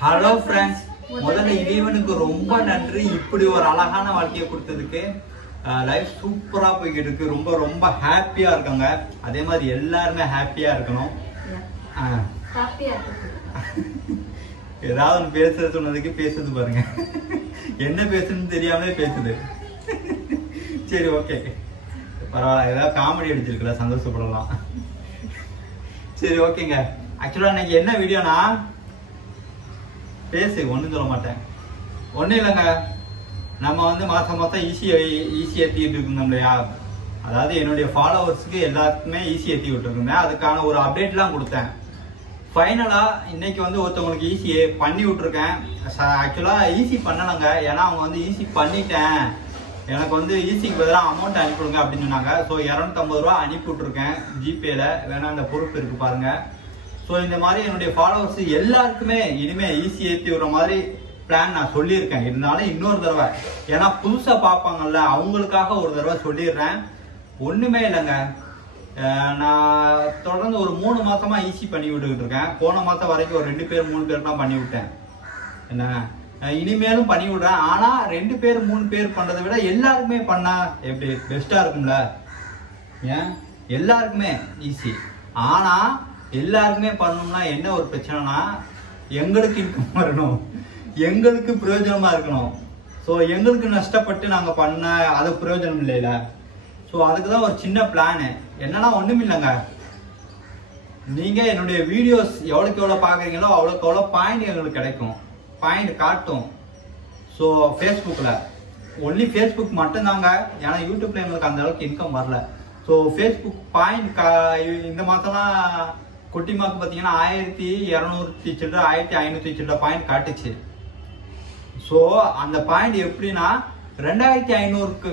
Hello friends, முதல்ல இறைவனுக்கு ரொம்ப நன்றி. இப்படி ஒரு அழகான வாழ்க்கையை கொடுத்ததுக்கு. லைஃப் சூப்பரா போய்கிட்டு இருக்கு. ரொம்ப ரொம்ப ஹாப்பியா இருக்காங்க. அதே மாதிரி எல்லாருமே ஹாப்பியா இருக்கணும். ஏதாவது ஒன்று பேசுறது சொன்னதுக்கு பேசுறது பாருங்க. என்ன பேசுன்னு தெரியாமலே பேசுது. சரி, ஓகே, பரவாயில்ல. ஏதாவது காமெடி அடிச்சிருக்கல, சந்தோஷப்படலாம். சரி, ஓகேங்க. ஆக்சுவலா இன்னைக்கு என்ன வீடியோனா, பேசு, ஒன்றும் சொல்ல மாட்டேன். ஒன்றும் இல்லைங்க, நம்ம வந்து மாதம் மாதம் ஈஸி ஏற்றிக்கிட்டு இருந்தோம் இல்லையா? அதாவது என்னுடைய ஃபாலோவர்ஸுக்கு எல்லாத்துக்குமே ஈஸி ஏற்றி விட்டுருந்தேன். அதுக்கான ஒரு அப்டேட்லாம் கொடுத்தேன். ஃபைனலாக இன்னைக்கு வந்து ஒருத்தவங்களுக்கு ஈஸி பண்ணி விட்ருக்கேன். ஆக்சுவலாக ஈஸி பண்ணலைங்க, ஏன்னா அவங்க வந்து ஈஸி பண்ணிட்டேன், எனக்கு வந்து ஈஸிக்கு பதிலாக அமௌண்ட் அனுப்பிவிடுங்க அப்படின்னு சொன்னாங்க. ஸோ 250 ரூபா அனுப்பி விட்ருக்கேன் ஜிபேல. வேணா அந்த பொறுப்பு இருக்கு பாருங்க. ஸோ இந்த மாதிரி என்னுடைய ஃபாலோவர்ஸ் எல்லாருக்குமே இனிமே ஈஸி ஏற்றி விடுற மாதிரி பிளான் நான் சொல்லியிருக்கேன். இருந்தாலும் இன்னொரு தடவை, ஏன்னா புதுசாக பார்ப்பாங்கல்ல, அவங்களுக்காக ஒரு தடவை சொல்லிடுறேன். ஒன்றுமே இல்லைங்க, நான் தொடர்ந்து ஒரு 3 மாசமா ஈஸி பண்ணி விட்டுக்கிட்டு இருக்கேன். போன மாதம் வரைக்கும் ஒரு 2 பேர் 3 பேருக்குலாம் பண்ணி விட்டேன். என்ன, இனிமேலும் பண்ணி விடுறேன். ஆனா 2 பேர் 3 பேர் பண்றதை விட எல்லாருக்குமே பண்ணா எப்படி பெஸ்டா இருக்கும்ல? ஏன், எல்லாருக்குமே ஈஸி. ஆனா எல்லாருக்குமே பண்ணணும்னா என்ன ஒரு பிரச்சனைனா, எங்களுக்கு இன்கம் வரணும், எங்களுக்கு பிரயோஜனமா இருக்கணும். ஸோ எங்களுக்கு நஷ்டப்பட்டு நாங்க பண்ண அது பிரயோஜனம் இல்லைல. ஸோ அதுக்குதான் ஒரு சின்ன பிளானு. என்னன்னா ஒண்ணும் இல்லைங்க, நீங்க என்னுடைய வீடியோஸ் எவ்வளோக்கு எவ்வளோ பாக்குறீங்களோ அவ்வளோக்கு எவ்வளோ பாயிண்ட் எங்களுக்கு கிடைக்கும், பாயிண்ட் காட்டும். ஸோ ஃபேஸ்புக்கில் ஒன்லி ஃபேஸ்புக் மட்டும்தாங்க, ஏன்னா யூடியூப்ல எங்களுக்கு அந்த அளவுக்கு இன்கம் வரல. ஸோ ஃபேஸ்புக் பாயிண்ட் இந்த மாதம்லாம் குட்டிமாக்கு பார்த்தீங்கன்னா 1200 சில்லற 1500 சில்லற பாயிண்ட் காட்டுச்சு. ஸோ அந்த பாயிண்ட் எப்படின்னா 2500க்கு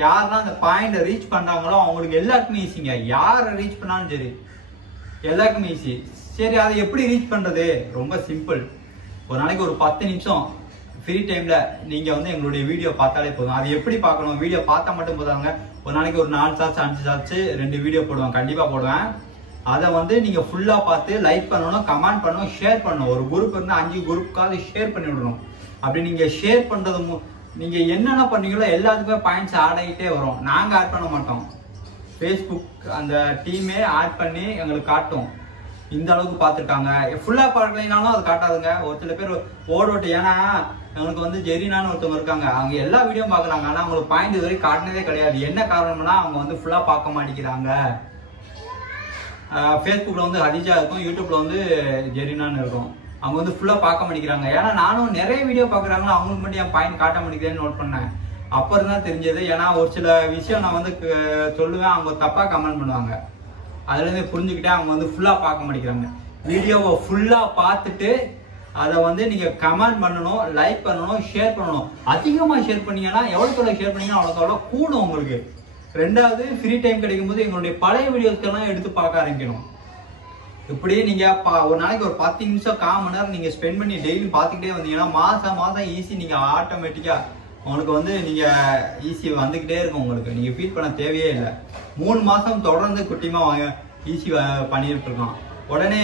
யாரெல்லாம் அந்த பாயிண்ட் ரீச் பண்றாங்களோ அவங்களுக்கு எல்லாருக்குமே ஈஸிங்க. யாரை ரீச் பண்ணாலும் சரி, எல்லாருக்குமே ஈஸி. சரி, அதை எப்படி ரீச் பண்றது? ரொம்ப சிம்பிள். ஒரு நாளைக்கு ஒரு 10 நிமிஷம் ஃப்ரீ டைம்ல நீங்க வந்து எங்களுடைய வீடியோ பார்த்தாலே போதும். அது எப்படி பார்க்கணும்? வீடியோ பார்த்தா மட்டும் போதாங்க. ஒரு நாளைக்கு ஒரு 4 ஷார்ட்ஸ் 5 ஷார்ட்ஸ் 2 வீடியோ போடுவேன், கண்டிப்பா போடுவேன். அதை வந்து நீங்க ஃபுல்லா பார்த்து லைக் பண்ணணும், கமெண்ட் பண்ணணும், ஷேர் பண்ணணும். ஒரு குரூப் இருந்து 5 குரூப்புக்காவது ஷேர் பண்ணி விடணும். அப்படி நீங்க ஷேர் பண்றது நீங்க என்னென்ன பண்ணீங்களோ எல்லாத்துக்குமே பாயிண்ட்ஸ் ஆட் ஆகிட்டே வரும். நாங்க ஆட் பண்ண மாட்டோம், ஃபேஸ்புக் அந்த டீமே ஆட் பண்ணி எங்களுக்கு காட்டும். இந்த அளவுக்கு பார்த்துருக்காங்க. ஃபுல்லா பார்க்கலைனாலும் அது காட்டாதுங்க. ஒரு சில பேர் ஓடோட்டு, ஏன்னா எங்களுக்கு வந்து ஜெரினான்னு ஒருத்தவங்க இருக்காங்க, அவங்க எல்லா வீடியோ பாக்குறாங்க, ஆனா அவங்களுக்கு பாயிண்ட் இதுவரை காட்டினதே கிடையாது. என்ன காரணம்னா அவங்க வந்து ஃபுல்லா பார்க்க மாட்டேங்கிறாங்க. ஃபேஸ்புக்ல வந்து ஹதிஜா இருக்கும், யூடியூப்ல வந்து ஜெரினான்னு இருக்கும். அவங்க வந்து ஃபுல்லா பார்க்க மாட்டேங்கிறாங்க. ஏன்னா நானும் நிறைய வீடியோ பாக்குறாங்களா, அவங்களுக்கு மட்டும் என் பாயிண்ட் காட்ட மாட்டேங்குதுன்னு நோட் பண்ணேன். அப்புறம் தான் தெரிஞ்சது. ஏன்னா ஒரு சில விஷயம் நான் வந்து சொல்லுவேன், அவங்க தப்பா கமெண்ட் பண்ணுவாங்க. அதுல இருந்து புரிஞ்சுக்கிட்டே அவங்க வந்து ஃபுல்லா பார்க்க மாட்டேங்கிறாங்க. வீடியோவை ஃபுல்லா பார்த்துட்டு அதை வந்து நீங்க கமெண்ட் பண்ணணும், லைக் பண்ணணும், ஷேர் பண்ணணும். அதிகமா ஷேர் பண்ணீங்கன்னா, எவ்வளவு ஷேர் பண்ணீங்கன்னா அவ்வளோக்கு அவ்வளோ கூடும் உங்களுக்கு. ரெண்டாவது, ஃப்ரீ டைம் கிடைக்கும் போது எங்களுடைய பழைய வீடியோஸ்க்கெல்லாம் எடுத்து பார்க்க ஆரம்பிக்கணும். இப்படியே நீங்க ஒரு நாளைக்கு ஒரு 10 நிமிஷம் 1/4 மணி நேரம் நீங்க ஸ்பெண்ட் பண்ணி டெய்லி பார்த்துக்கிட்டே வந்தீங்கன்னா மாசம் மாசம் ஈஸி நீங்க ஆட்டோமேட்டிக்கா உங்களுக்கு வந்து நீங்க ஈஸி வந்துகிட்டே இருக்கும். உங்களுக்கு நீங்க ஃபீல் பண்ண தேவையே இல்லை. 3 மாசம் தொடர்ந்து குட்டிமா ஈஸி பண்ணிட்டு இருக்கோம். உடனே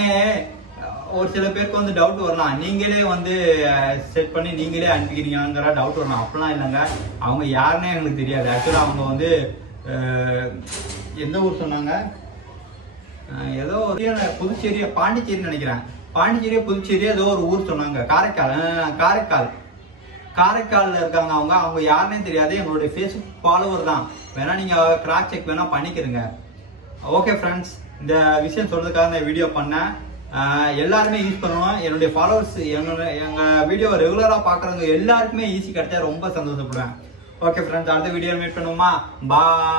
ஒரு சில பேருக்கு வந்து டவுட் வரலாம், நீங்களே வந்து செட் பண்ணி நீங்களே அனுப்பிக்கிறீங்கிற டவுட் வரலாம். அப்படிலாம் இல்லைங்க, அவங்க யாருன்னே எங்களுக்கு தெரியாது. ஆக்சுவலா அவங்க வந்து எந்த ஊர் சொன்னாங்க, ஏதோ ஒரு புதுச்சேரி பாண்டிச்சேரின்னு நினைக்கிறேன், பாண்டிச்சேரியா புதுச்சேரியா ஏதோ ஒரு ஊர் சொன்னாங்க. காரைக்கால்ல இருக்காங்க. அவங்க யாருன்னே தெரியாது. எங்களுடைய ஃபேஸ்புக் ஃபாலோவர் தான். வேணா நீங்க கிராஸ் செக் வேணா பண்ணிக்கிறீங்க. ஓகே ஃப்ரெண்ட்ஸ், இந்த விஷயம் சொல்றதுக்காக இந்த வீடியோ பண்ணேன். எல்லாருமே யூஸ் பண்ணணும். என்னுடைய ஃபாலோவர்ஸ் எங்க வீடியோ ரெகுலரா பாக்குறவங்க எல்லாருக்குமே ஈஸி கிடைச்சா ரொம்ப சந்தோஷப்படுவேன். ஓகே ஃப்ரெண்ட்ஸ், அடுத்த வீடியோ மீட் பண்ணுவோமா? பாய்.